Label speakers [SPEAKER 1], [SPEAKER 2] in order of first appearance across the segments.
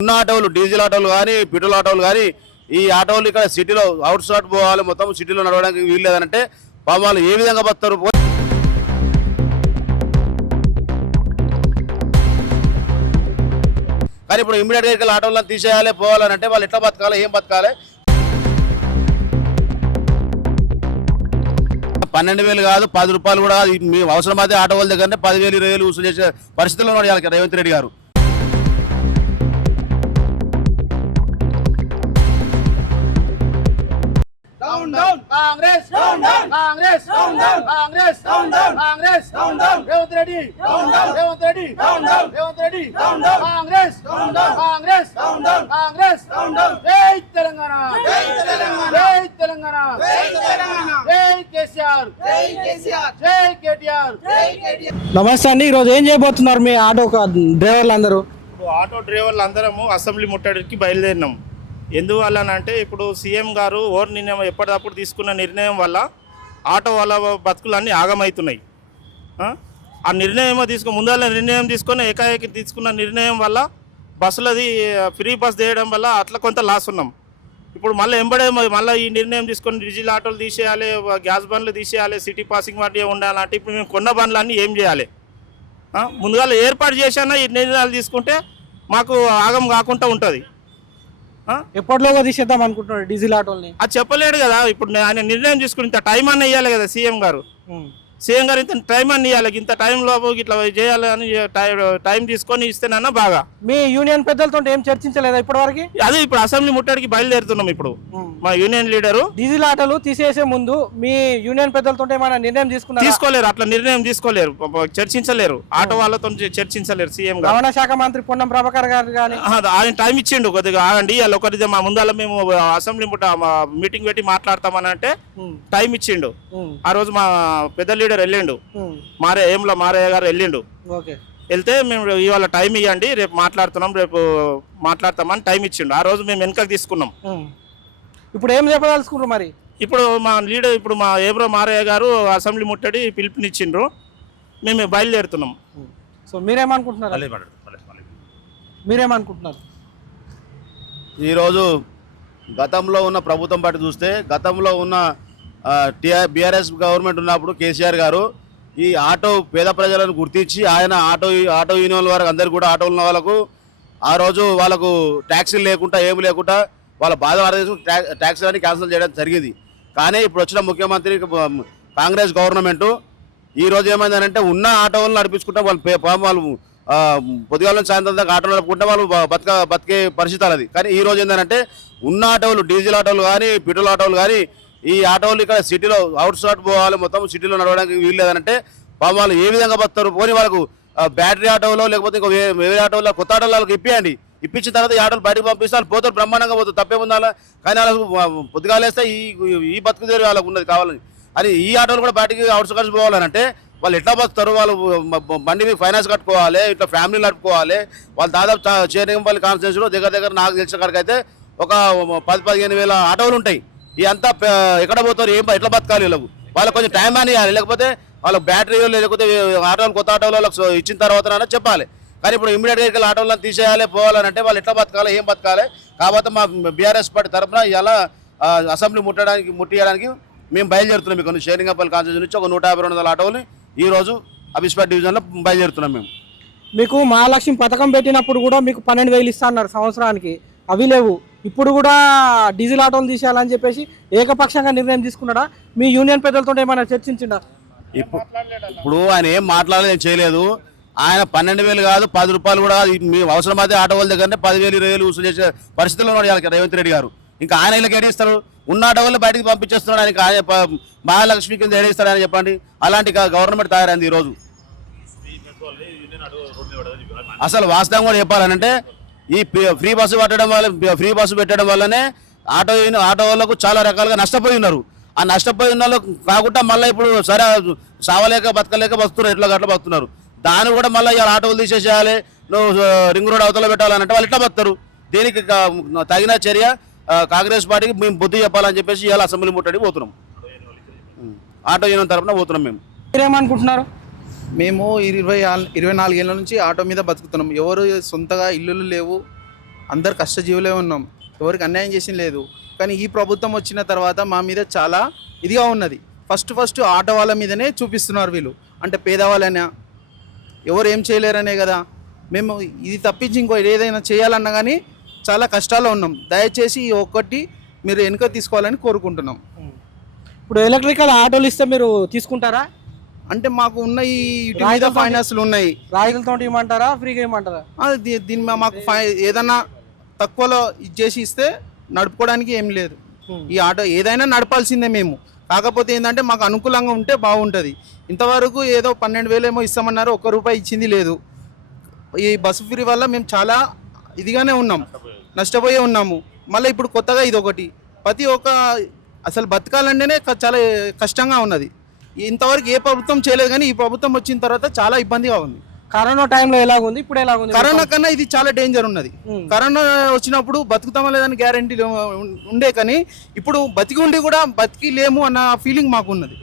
[SPEAKER 1] ఉన్న ఆటోలు డీజిల్ ఆటోలు కానీ పెట్రోల్ ఆటోలు కానీ ఈ ఆటోలు ఇక్కడ సిటీలో అవుట్ సైడ్ పోవాలి మొత్తం సిటీలో నడవడానికి వీలు లేదంటే పాపాలు ఏ విధంగా బతారు కానీ ఇప్పుడు ఇమ్మీడియట్గా ఇక్కడ ఆటోలను తీసేయాలి పోవాలని అంటే వాళ్ళు ఎట్లా బతకాలి ఏం బతకాలి పన్నెండు వేలు కాదు పది రూపాయలు కూడా కాదు. అవసరం అవసరమైతే ఆటో వాళ్ళ దగ్గరనే పదివేలు ఇరవై వేలు వసూలు చేసే పరిస్థితుల్లో ఉన్నాడు రేవంత్ రెడ్డి గారు
[SPEAKER 2] Congress down down Congress down down Congress down down Congress down down Revanth Reddy down down Revanth Reddy down down Revanth Reddy down down Congress down down Congress down down Congress down down జై తెలంగాణ జై తెలంగాణ జై తెలంగాణ జై తెలంగాణ జై కేసీఆర్ జై కేసీఆర్ జై కేటీఆర్ జై కేటీఆర్
[SPEAKER 3] నమస్తే అండి ఈరోజు ఏం చేయబోతున్నారు మీ ఆటో డ్రైవర్లు అందరూ
[SPEAKER 4] ఆటో డ్రైవర్లు అందరము అసెంబ్లీ ముట్టడికి బయలుదేరినాం ఎందువల్లనంటే ఇప్పుడు సీఎం గారు ఓర్ నిర్ణయం ఎప్పటికప్పుడు తీసుకున్న నిర్ణయం వల్ల ఆటో వాళ్ళ బతుకులన్నీ ఆగమవుతున్నాయి ఆ? నిర్ణయం తీసుకుని ముందర నిర్ణయం తీసుకొని ఏకాఏకి తీసుకున్న నిర్ణయం వల్ల బస్సులది ఫ్రీ బస్ చేయడం వల్ల అట్లా కొంత లాస్ ఉన్నాం. ఇప్పుడు మళ్ళీ ఎంబడే మళ్ళీ ఈ నిర్ణయం తీసుకొని డిజిల్ ఆటోలు తీసేయాలి గ్యాస్ బండ్లు తీసేయాలి సిటీ పాసింగ్ వాటి ఉండాలంటే ఇప్పుడు మేము కొన్న బండ్లన్నీ ఏం చేయాలి? ముందుగా ఏర్పాటు చేశాన ఈ నిర్ణయాలు తీసుకుంటే మాకు ఆగం కాకుండా ఉంటుంది.
[SPEAKER 3] ఎప్పటిలోగా తీసేద్దాం అనుకుంటున్నారు డీజిల్ ఆటోల్ని?
[SPEAKER 4] అది చెప్పలేడు కదా. ఇప్పుడు ఆయన నిర్ణయం తీసుకుని టైం అన్న ఇవ్వాలి కదా సీఎం గారు. సీఎం గారు ఇంత టైం అన్న ఇవ్వాలి ఇంత టైంలో ఇట్లా చేయాలి అని టై- టైం తీసుకొని ఇస్తేనన్నా బాగా.
[SPEAKER 3] మీ యూనియన్ పెద్దలతో ఏం చర్చించలేదా ఇప్పటివరకు?
[SPEAKER 4] అదే ఇప్పుడు అసెంబ్లీ ముట్టడికి బయలుదేరుతున్నాం ఇప్పుడు. మా యూనియన్ లీడరు.
[SPEAKER 3] డీజిల్ ఆటోలు తీసేసే ముందు మీ యూనియన్ పెద్దలతో ఏమైనా నిర్ణయం తీసుకున్నారా?
[SPEAKER 4] తీసుకోలేరు. అట్లా నిర్ణయం తీసుకోలేరు. చర్చించలేరు. ఆటో వాళ్ళతో చర్చించలేరు సీఎం గారు.
[SPEAKER 3] రవాణా శాఖ మంత్రి పొన్నం ప్రభాకర్ గారు కానీ
[SPEAKER 4] ఆయన టైం ఇచ్చిండు కొద్దిగా. ఆగండి వాళ్ళు ఒకరిది మా ముందాల మేము అసెంబ్లీ ముట్ట మీటింగ్ పెట్టి మాట్లాడతామని అంటే టైం ఇచ్చిండు. ఆ రోజు మా పెద్ద లీడర్ వెళ్ళిండు. మారే ఏంలో మారయ్య గారు వెళ్ళిండు.
[SPEAKER 3] ఓకే.
[SPEAKER 4] వెళ్తే మేము ఇవాళ టైం ఇవ్వండి రేపు మాట్లాడుతున్నాం రేపు మాట్లాడతామని టైం ఇచ్చిండు. ఆ రోజు మేము వెనకకి తీసుకున్నాం.
[SPEAKER 3] ఇప్పుడు ఏం చెప్పదలుచుకున్నారు మరి?
[SPEAKER 4] ఇప్పుడు మా లీడర్ ఇప్పుడు మా ఏబ్రో మారయ్య గారు అసెంబ్లీ ముట్టడి పిలుపునిచ్చిండ్రు. మేము బయలుదేరుతున్నాం.
[SPEAKER 3] సో మీరేమనుకుంటున్నారు? మీరేమనుకుంటున్నారు?
[SPEAKER 1] ఈరోజు గతంలో ఉన్న ప్రభుత్వం బట్టి చూస్తే గతంలో ఉన్న టీఆర్ బీఆర్ఎస్ గవర్నమెంట్ ఉన్నప్పుడు కేసీఆర్ గారు ఈ ఆటో పేద ప్రజలను గుర్తించి ఆయన ఆటో ఆటో యూనియన్ వారికి అందరు కూడా ఆటో ఉన్న వాళ్ళకు ఆ రోజు వాళ్ళకు ట్యాక్సీలు లేకుండా ఏమి లేకుండా వాళ్ళ బాధ ట్యాక్సీ ట్యాక్సీలని క్యాన్సిల్ చేయడం జరిగింది. కానీ ఇప్పుడు వచ్చిన ముఖ్యమంత్రి కాంగ్రెస్ గవర్నమెంట్ ఈ రోజు ఉన్న ఆటోలను నడిపించుకుంటే వాళ్ళు వాళ్ళు పొద్దుగాల సాయంత్రం దాకా ఆటోలు నడుపుకుంటే వాళ్ళు బతక బతికే పరిస్థితి అది కానీ ఈ రోజు ఏంటంటే ఉన్న ఆటోలు డీజిల్ ఆటోలు కానీ పెట్రోల్ ఆటోలు కానీ ఈ ఆటోలు ఇక్కడ సిటీలో అవుట్ సైడ్ పోవాలి మొత్తం సిటీలో నడవడానికి వీలు లేదంటే పాపం వాళ్ళు ఏ విధంగా బతారు పోనీ వాళ్ళకు బ్యాటరీ ఆటోలో లేకపోతే ఇంకో వేరే ఆటోలో కొత్త ఆటోలు వాళ్ళకి ఇప్పియండి. ఇప్పించిన తర్వాత ఈ ఆటోలు బయటకు పంపిస్తే వాళ్ళు పోతారు బ్రహ్మాండంగా పోతారు తప్పే ఉండాలా కానీ వాళ్ళకు పొద్దుగాలేస్తే ఈ ఈ బతుకు తీరు వాళ్ళకు ఉన్నది కావాలని. అని ఈ ఆటోలు కూడా బయటికి అవుట్ సైడ్స్ పోవాలని వాళ్ళు ఎట్లా బతుకుతారు? వాళ్ళు బండి మీద ఫైనాన్స్ కట్టుకోవాలి ఇట్లా ఫ్యామిలీ నడుపుకోవాలి. వాళ్ళు దాదాపు చేనేపల్లి కాన్స్టిట్యూన్సీలో దగ్గర దగ్గర నాకు తెలిసిన కాడికి అయితే ఒక పది పదిహేను వేల ఆటోలు ఉంటాయి. ఈ అంతా ఎక్కడ పోతారు? ఏం ఎట్లా బతకాలి వీళ్ళకు? వాళ్ళకి కొంచెం టైం అని ఇవ్వాలి. లేకపోతే వాళ్ళకి బ్యాటరీ లేకపోతే ఆటోలు కొత్త ఆటోలు వాళ్ళకి ఇచ్చిన తర్వాత చెప్పాలి. కానీ ఇప్పుడు ఇమీడియట్గా ఇక్కడ ఆటోలను తీసేయాలి పోవాలని అంటే వాళ్ళు ఎట్లా బతకాలి ఏం బతకాలి? కాబట్టి మా బీఆర్ఎస్ పార్టీ తరఫున ఇలా అసెంబ్లీ ముట్టడానికి ముట్టియడానికి మేము బయలుదేరుతున్నాం. ఇక్కడ షేరింగపల్లి కాన్స్టిట్యూషన్ నుంచి ఒక నూట యాభై రెండు వందల ఆటోలు ఈరోజు రోజు అబిస్పేట్ డివిజన్లో బయలుదేరుతున్నాం మేము.
[SPEAKER 3] మీకు మహాలక్ష్మి పథకం పెట్టినప్పుడు కూడా మీకు పన్నెండు వేలు ఇస్తా అన్నారు సంవత్సరానికి. అవి లేవు. ఇప్పుడు కూడా డీజిల్ ఆటోలు తీసేయాలని చెప్పేసి ఏకపక్షంగా నిర్ణయం తీసుకున్నాడా? మీ యూనియన్ పెద్దలతో ఏమైనా చర్చించిండా?
[SPEAKER 1] ఇప్పుడు ఇప్పుడు ఆయన ఏం మాట్లాడలేదు ఏం చేయలేదు. ఆయన పన్నెండు వేలు కాదు పది రూపాయలు కూడా కాదు. మీ అవసరమైతే ఆటో వాళ్ళ దగ్గరనే పదివేలు ఇరవై వేలు వసూలు చేసే పరిస్థితిలో ఉన్నాడు రేవంత్ రెడ్డి గారు. ఇంకా ఆయన వీళ్ళకి ఏడిస్తారు ఉన్న ఆటో వాళ్ళు బయటికి పంపించేస్తున్నాడు ఆయనకి. ఆయన మహాలక్ష్మి కింద ఏడిస్తాడు ఆయన చెప్పండి? అలాంటి గవర్నమెంట్ తయారైంది ఈరోజు. అసలు వాస్తవం కూడా చెప్పాలనంటే ఈ ఫ్రీ బస్సు పెట్టడం వల్ల ఫ్రీ బస్సు పెట్టడం వల్లనే ఆటో ఆటో వాళ్ళకు చాలా రకాలుగా నష్టపోయి ఉన్నారు. ఆ నష్టపోయి ఉన్న వాళ్ళు కాకుండా మళ్ళీ ఇప్పుడు సరే సావలేక బతకలేక బతున్నారు ఎట్లా గట్ల బతున్నారు దాన్ని కూడా మళ్ళీ ఇవాళ ఆటోలు తీసేసేయాలి నువ్వు రింగ్ రోడ్ అవతల పెట్టాలంటే వాళ్ళు ఎట్లా బతున్నారు దీనికి తగిన చర్య కాంగ్రెస్ పార్టీకి మేము బుద్ధి చెప్పాలని చెప్పేసి ఇవాళ అసెంబ్లీ ముట్టడి పోతున్నాం. ఆటో యూనియన్ తరఫున పోతున్నాం మేము.
[SPEAKER 3] మీరేమనుకుంటున్నారు?
[SPEAKER 5] మేము ఇరవై ఇరవై నాలుగేళ్ళ నుంచి ఆటో మీద బతుకుతున్నాం. ఎవరు సొంతగా ఇల్లులు లేవు అందరు కష్టజీవులే ఉన్నాం. ఎవరికి అన్యాయం చేసిన లేదు. కానీ ఈ ప్రభుత్వం వచ్చిన తర్వాత మా మీద చాలా ఇదిగా ఉన్నది. ఫస్ట్ ఫస్ట్ ఆటో వాళ్ళ మీదనే చూపిస్తున్నారు వీళ్ళు. అంటే పేదవాళ్ళైనా ఎవరు ఏం చేయలేరనే కదా. మేము ఇది తప్పించి ఇంకో ఏదైనా చేయాలన్నా కానీ చాలా కష్టాల్లో ఉన్నాం. దయచేసి ఈ ఒక్కటి మీరు వెనుక తీసుకోవాలని కోరుకుంటున్నాం.
[SPEAKER 3] ఇప్పుడు ఎలక్ట్రికల్ ఆటోలు ఇస్తే మీరు తీసుకుంటారా?
[SPEAKER 5] అంటే మాకు ఉన్న ఈ
[SPEAKER 3] రాయితీతో-
[SPEAKER 5] ఫైనాన్స్లు ఉన్నాయి.
[SPEAKER 3] రాయితీలతో ఇవ్వమంటారా ఫ్రీగా ఇవ్వమంటారా
[SPEAKER 5] ఆ, దీ- దీని మాకు ఫై ఏదన్నా తక్కువలో ఇచ్చేసి ఇస్తే నడుపుకోవడానికి ఏం లేదు. ఈ ఆటో ఏదైనా నడపాల్సిందే మేము. కాకపోతే ఏంటంటే మాకు అనుకూలంగా ఉంటే బాగుంటుంది. ఇంతవరకు ఏదో పన్నెండు వేలు ఏమో ఇస్తామన్నారు ఒక్క రూపాయి ఇచ్చింది లేదు. ఈ బస్సు ఫ్రీ వల్ల మేము చాలా ఇదిగానే ఉన్నాం. నష్టపోయే ఉన్నాము. మళ్ళీ ఇప్పుడు కొత్తగా ఇది ఒకటి ప్రతి ఒక్క అసలు బతకాలంటేనే చాలా కష్టంగా ఉన్నది. ఇంతవరకు ఏ ప్రభుత్వం చేయలేదు కానీ ఈ ప్రభుత్వం వచ్చిన తర్వాత చాలా ఇబ్బందిగా ఉంది.
[SPEAKER 3] కరోనా టైంలో ఎలాగుంది? ఇప్పుడు ఎలాగుంది
[SPEAKER 5] కరోనా కన్నా ఇది చాలా డేంజర్ ఉన్నది.
[SPEAKER 3] ఉమ్.
[SPEAKER 5] కరోనా వచ్చినప్పుడు బతుకుతామా లేదని గ్యారంటీ ఉండే కానీ ఇప్పుడు బతికి ఉండి కూడా బతికి లేము అన్న ఫీలింగ్ మాకు ఉన్నది.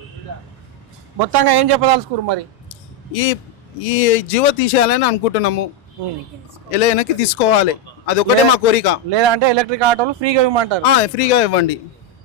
[SPEAKER 3] మొత్తంగా ఏం చెప్పదలుచుకోరు మరి?
[SPEAKER 5] ఈ ఈ జీవో తీసేయాలని అనుకుంటున్నాము.
[SPEAKER 3] ఉమ్.
[SPEAKER 5] ఎలా వెనక్కి తీసుకోవాలి. అది ఒకటే మా కోరిక.
[SPEAKER 3] లేదంటే ఎలక్ట్రిక్ ఆటోలు ఫ్రీగా ఇవ్వమంటారు.
[SPEAKER 5] ఫ్రీగా ఇవ్వండి.